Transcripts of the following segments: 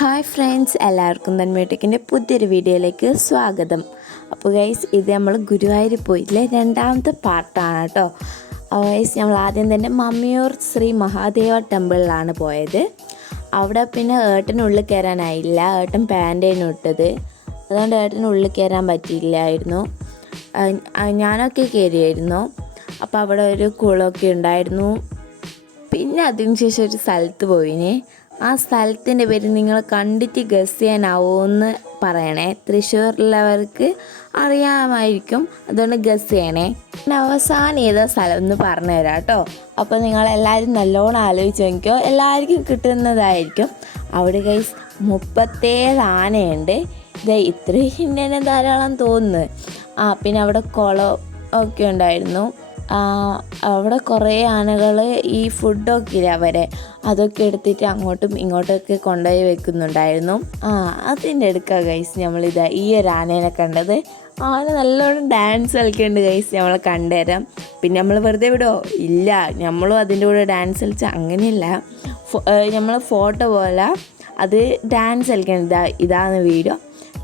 Hi friends, എല്ലാവർക്കും തന്മേട്ടിക്കിൻ്റെ പുതിയൊരു വീഡിയോയിലേക്ക് സ്വാഗതം. അപ്പോൾ ഗൈസ്, ഇത് നമ്മൾ ഗുരുവായൂർ പോയിട്ടില്ലേ രണ്ടാമത്തെ പാർട്ടാണ് കേട്ടോ. ഗൈസ്, നമ്മൾ ആദ്യം തന്നെ മമ്മിയൂർ ശ്രീ മഹാദേവ ടെമ്പിളിലാണ് പോയത്. അവിടെ പിന്നെ ഏട്ടനുള്ളിൽ കയറാനായില്ല, ഏട്ടൻ പാൻറ്റേനും ഇട്ടത്, അതുകൊണ്ട് ഏട്ടനുള്ളിൽ കയറാൻ പറ്റിയില്ലായിരുന്നു. ഞാനൊക്കെ കയറിയായിരുന്നു. അപ്പോൾ അവിടെ ഒരു കുളമൊക്കെ ഉണ്ടായിരുന്നു. പിന്നെ അതിന് ശേഷം ഒരു സ്ഥലത്ത് പോയിന്. ആ സ്ഥലത്തിൻ്റെ പേര് നിങ്ങൾ കണ്ടിട്ട് ഗസ് ചെയ്യാനാവുമെന്ന് പറയണേ. തൃശ്ശൂരിലുള്ളവർക്ക് അറിയാമായിരിക്കും, അതുകൊണ്ട് ഗസ് ചെയ്യണേ. പിന്നെ അവസാനം ഏതാ സ്ഥലം എന്ന് പറഞ്ഞു തരാം കേട്ടോ. അപ്പോൾ നിങ്ങളെല്ലാവരും നല്ലോണം ആലോചിച്ച് നോക്കിയോ, എല്ലാവർക്കും കിട്ടുന്നതായിരിക്കും. അവിടെ ഗൈസ് 37 ആനയുണ്ട്. ഇത് ഇത്രയും തന്നെ ധാരാളം തോന്നുന്നു. പിന്നെ അവിടെ കുളം ഒക്കെ ഉണ്ടായിരുന്നു. അവിടെ കുറേ ആനകൾ ഈ ഫുഡൊക്കെ ഇല്ല അവരെ, അതൊക്കെ എടുത്തിട്ട് അങ്ങോട്ടും ഇങ്ങോട്ടൊക്കെ കൊണ്ടുപോയി വെക്കുന്നുണ്ടായിരുന്നു. അതിൻ്റെ അടുക്ക ഗൈസ് നമ്മളിതാ ഈ ഒരു ആനേനെ കണ്ടത്. ആന നല്ലോണം ഡാൻസ് കളിക്കുന്നുണ്ട് ഗൈസ്, നമ്മൾ കണ്ടുതരാം. പിന്നെ നമ്മൾ വെറുതെ വിടോ ഇല്ല, നമ്മളും അതിൻ്റെ കൂടെ ഡാൻസ് കളിച്ച അങ്ങനെയല്ല, നമ്മൾ ഫോട്ടോ പോലെ അത് ഡാൻസ് കളിക്കുന്നത്. ഇതാണ് വീഡിയോ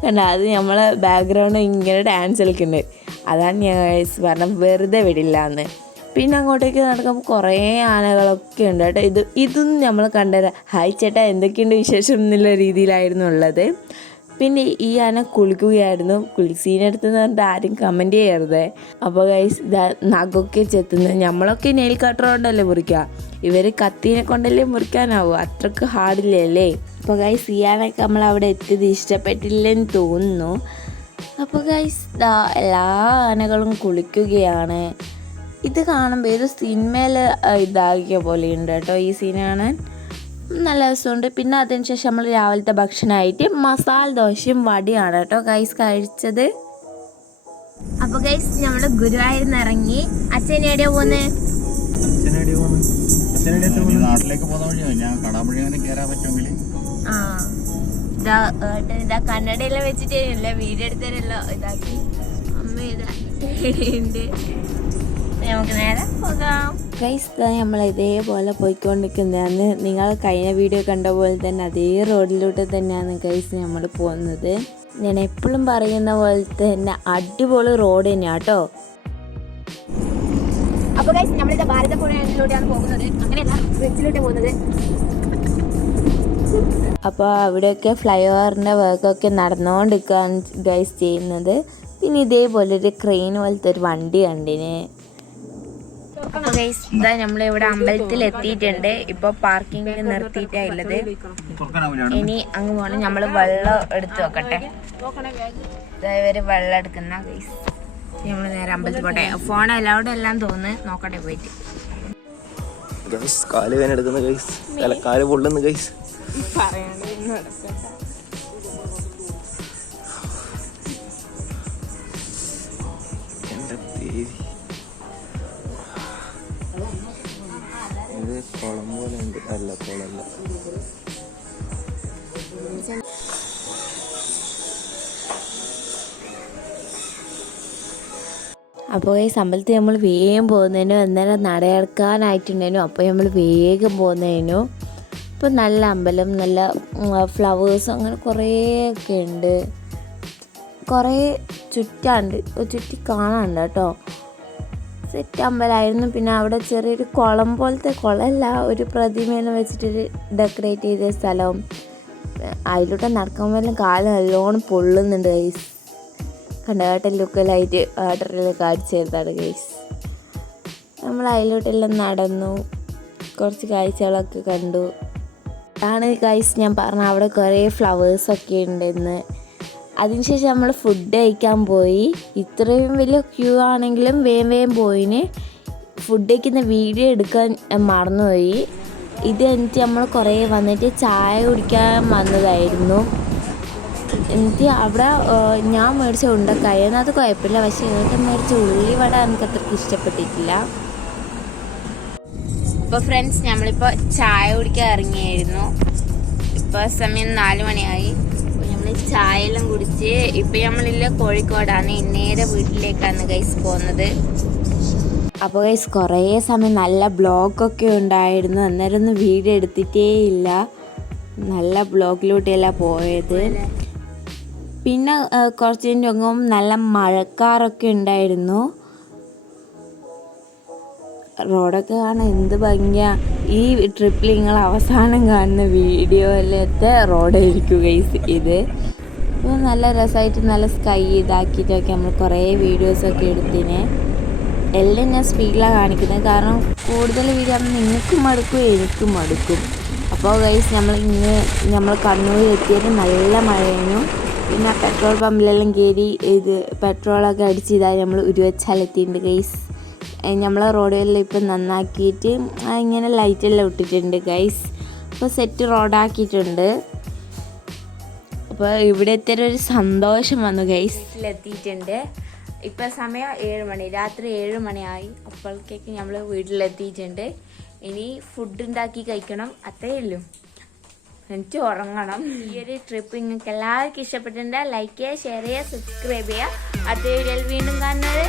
കണ്ട, അത് നമ്മളെ ബാക്ക്ഗ്രൗണ്ട് ഇങ്ങനെ ഡാൻസ് കളിക്കുന്നുണ്ട്. അതാണ് ഞാൻ ഗൈസ് പറഞ്ഞത് വെറുതെ വിടില്ല എന്ന്. പിന്നെ അങ്ങോട്ടേക്ക് നടക്കുമ്പോൾ കുറേ ആനകളൊക്കെ ഉണ്ട് കേട്ടോ. ഇതും നമ്മൾ കണ്ടുതരാം. ഹായ് ചേട്ടാ, എന്തൊക്കെയുണ്ട് വിശേഷം എന്നുള്ള രീതിയിലായിരുന്നു ഉള്ളത്. പിന്നെ ഈ ആന കുളിക്കുകയായിരുന്നു. കുളിസീനെടുത്തെന്ന് പറഞ്ഞിട്ട് ആരും കമൻറ്റ് ചെയ്യരുത്. അപ്പോൾ ഗൈസ്, നഖമൊക്കെ ചെത്തുന്നത്, നമ്മളൊക്കെ നെയിൽ കട്ടർ കൊണ്ടല്ലേ മുറിക്കുക, ഇവർ കത്തീനെ കൊണ്ടല്ലേ മുറിക്കാനാവും, അത്രയ്ക്ക് ഹാർഡില്ലല്ലേ. അപ്പോൾ ഗൈസ്, ഈ ആനയൊക്കെ നമ്മൾ അവിടെ എത്തിയത് ഇഷ്ടപ്പെട്ടില്ലെന്ന് തോന്നുന്നു. അപ്പോൾ ഗൈസ്, എല്ലാ ആനകളും കുളിക്കുകയാണ്. ഇത് കാണുമ്പോൾ ഏത് സിനിമയിൽ ഇതാക്കിയ പോലെയുണ്ട് കേട്ടോ ഈ സീൻ കാണാൻ. നല്ല രസമുണ്ട്. പിന്നെ അതിന് ശേഷം നമ്മൾ രാവിലത്തെ ഭക്ഷണമായിട്ട് മസാല ദോശയും വടിയാണ് കേട്ടോ ഗൈസ് കഴിച്ചത്. അപ്പോൾ ഗൈസ്, നമ്മൾ ഗുരുവായൂരിൽ നിന്ന് ഇറങ്ങി. അച്ഛൻ എവിടെയാ പോകുന്നത്? നാട്ടിലേക്ക് പോകുന്ന വഴിയോ ഞാൻ കടാമ്പഴി അങ്ങനെ കയറാൻ പറ്റുമെങ്കിൽ ഇതാ കന്നഡയെല്ലാം വെച്ചിട്ടേനല്ല വീഡിയോ എടുത്തല്ലോ ഇതാക്കി. അമ്മ ഇതാണ്ട് നമുക്ക് നേരെ പോകാം. ഗൈസ്, നമ്മൾ ഇതേപോലെ പോയിക്കൊണ്ടിരിക്കുന്നതാണ്. നിങ്ങൾ കഴിഞ്ഞ വീഡിയോ കണ്ട പോലെ തന്നെ അതേ റോഡിലൂടെ തന്നെയാണ് ഗൈസ് നമ്മൾ പോകുന്നത്. ഞാൻ എപ്പോഴും പറയുന്ന പോലെ തന്നെ അടിപൊളി റോഡ് തന്നെയാണ് കേട്ടോ. അപ്പോൾ ഗൈസ്, നമ്മളിത് ഭാരതപ്പുഴയിലൂടെയാണ് പോകുന്നത്, അങ്ങനെയല്ല ബ്രിഡ്ജിലൂടെ പോകുന്നത്. അപ്പോൾ അവിടെയൊക്കെ ഫ്ലൈ ഓവറിൻ്റെ വർക്കൊക്കെ നടന്നുകൊണ്ടിരിക്കുകയാണ് ഗൈസ് ചെയ്യുന്നത്. പിന്നെ ഇതേപോലെ ഒരു ക്രെയിൻ പോലത്തെ ഒരു വണ്ടി കണ്ടിന്. അപ്പോൾ ഗൈസ്, ഇതാ നമ്മളിവിടെ അമ്പലത്തിൽ എത്തിയിട്ടുണ്ട്. ഇപ്പോൾ പാർക്കിങ്ങിൽ നിർത്തിയിട്ടാണുള്ളത്. ഇനി അങ്ങ് പോകണം. നമ്മൾ വെള്ളം എടുത്ത് വെക്കട്ടെ. ഇവർ വെള്ളം എടുക്കുന്ന ഗൈസ്. നമ്മൾ നേരെ അമ്പലത്തിൽ പോട്ടെ. ഫോൺ അലൗഡ് എല്ലാം തോന്നുന്നു, നോക്കട്ടെ പോയിട്ട്. കാല് വേന എടുക്കുന്ന ഗൈസ്, കാല് പൊള്ളുന്നു ഗൈസ്. ഇത് കുളം പോലെ ഉണ്ട്. അല്ല, കുളമല്ല. അപ്പോൾ ഈ അമ്പലത്തിൽ നമ്മൾ വേഗം പോകുന്നതിനു, അന്നേരം നടയടക്കാനായിട്ടുണ്ടേനു. അപ്പോൾ നമ്മൾ വേഗം പോകുന്നതിനു. ഇപ്പോൾ നല്ല അമ്പലം, നല്ല ഫ്ലവേഴ്സ്, അങ്ങനെ കുറേയൊക്കെ ഉണ്ട്. കുറേ ചുറ്റി കാണാനുണ്ട് കേട്ടോ. സെറ്റ് അമ്പലമായിരുന്നു. പിന്നെ അവിടെ ചെറിയൊരു കുളം പോലത്തെ, കുളമല്ല, ഒരു പ്രതിമയെന്ന് വെച്ചിട്ടൊരു ഡെക്കറേറ്റ് ചെയ്ത സ്ഥലവും. അതിലൂടെ നടക്കുമ്പോഴെല്ലാം കാല് നല്ലോണം പൊള്ളുന്നുണ്ട് ഗൈസ്. കണ്ടേട്ടൻ ലുക്കലായിട്ട് വാട്ടറിൽ കാഴ്ചയാണ് ഗൈസ്. നമ്മൾ അതിലോട്ടെല്ലാം നടന്നു, കുറച്ച് കാഴ്ചകളൊക്കെ കണ്ടു. ആണ് ഗൈസ് ഞാൻ പറഞ്ഞ അവിടെ കുറേ ഫ്ലവേഴ്സൊക്കെ ഉണ്ടെന്ന്. അതിനുശേഷം നമ്മൾ ഫുഡ് കഴിക്കാൻ പോയി. ഇത്രയും വലിയ ക്യൂ ആണെങ്കിലും വേഗം പോയിന്. ഫുഡ് കഴിക്കുന്ന വീഡിയോ എടുക്കാൻ മറന്നുപോയി. ഇത് എന്നിട്ട് നമ്മൾ കുറേ വന്നിട്ട് ചായ കുടിക്കാൻ വന്നതായിരുന്നു. എന്നിട്ട് അവിടെ ഞാൻ മേടിച്ച ഉണ്ടക്കായിരുന്നു, അത് കുഴപ്പമില്ല. പക്ഷേ ഏട്ടൻ മേടിച്ച ഉള്ളിവട എനിക്ക് അത്രയ്ക്ക് ഇഷ്ടപ്പെട്ടിട്ടില്ല. അപ്പോൾ ഫ്രണ്ട്സ്, നമ്മളിപ്പോൾ ചായ കുടിക്കാൻ ഇറങ്ങിയായിരുന്നു. ഇപ്പോൾ സമയം 4 മണിയായി. അപ്പോൾ നമ്മൾ ചായയെല്ലാം കുടിച്ച് ഇപ്പോൾ നമ്മളില്ല കോഴിക്കോടാണ്. നേരെ വീട്ടിലേക്കാണ് ഗൈസ് പോകുന്നത്. അപ്പോൾ ഗൈസ്, കുറേ സമയം നല്ല ബ്ലോക്കൊക്കെ ഉണ്ടായിരുന്നു. അന്നേരം ഒന്നും വീഡിയോ എടുത്തിട്ടേ ഇല്ല. നല്ല ബ്ലോക്കിലൂട്ടിയല്ല പോയത്. പിന്നെ കുറച്ച് കഴിഞ്ഞും നല്ല മഴക്കാറൊക്കെ ഉണ്ടായിരുന്നു. റോഡൊക്കെ കാണാൻ എന്ത് ഭംഗിയാ. ഈ ട്രിപ്പിൽ നിങ്ങൾ അവസാനം കാണുന്ന വീഡിയോയിലത്തെ റോഡായിരിക്കും ഗൈസ് ഇത്. അപ്പോൾ നല്ല രസമായിട്ട് നല്ല സ്കൈ ഇതാക്കിയിട്ടൊക്കെ നമ്മൾ കുറേ വീഡിയോസൊക്കെ എടുത്തിന്. എല്ലാം ഞാൻ സ്പീഡിലാണ് കാണിക്കുന്നത്, കാരണം കൂടുതൽ വീഡിയോ ആകുമ്പോൾ നിങ്ങൾക്കും മടുക്കും എനിക്കും മടുക്കും. അപ്പോൾ ഗൈസ് നമ്മൾ കണ്ണൂർ എത്തിയത് നല്ല മഴയായിരുന്നു. പിന്നെ പെട്രോൾ പമ്പിലെല്ലാം കയറി പെട്രോളൊക്കെ അടിച്ച് ഇതായി നമ്മൾ ഉരുവച്ചാലെത്തിയിട്ടുണ്ട് ഗൈസ്. നമ്മൾ റോഡുകളിൽ ഇപ്പം നന്നാക്കിയിട്ട് ഇങ്ങനെ ലൈറ്റെല്ലാം ഇട്ടിട്ടുണ്ട് ഗൈസ്. അപ്പോൾ സെറ്റ് റോഡാക്കിയിട്ടുണ്ട്. അപ്പോൾ ഇവിടെ എത്തിയൊരു സന്തോഷം വന്നു ഗൈസ്. എത്തിയിട്ടുണ്ട്. ഇപ്പം സമയം 7 മണി, രാത്രി 7 മണിയായി. അപ്പോഴേക്ക് നമ്മൾ വീട്ടിലെത്തിയിട്ടുണ്ട്. ഇനി ഫുഡ് ഉണ്ടാക്കി കഴിക്കണം, അത്രേ ഉള്ളൂ. എനിക്ക് ഉറങ്ങണം. ഈ ഒരു ട്രിപ്പ് നിങ്ങൾക്ക് എല്ലാവർക്കും ഇഷ്ടപ്പെട്ടിട്ടുണ്ടെങ്കിൽ ലൈക്ക് ചെയ്യുക, ഷെയർ ചെയ്യുക, സബ്സ്ക്രൈബ് ചെയ്യുക. അടുത്ത വീഡിയോയിൽ വീണ്ടും കാണുന്നത്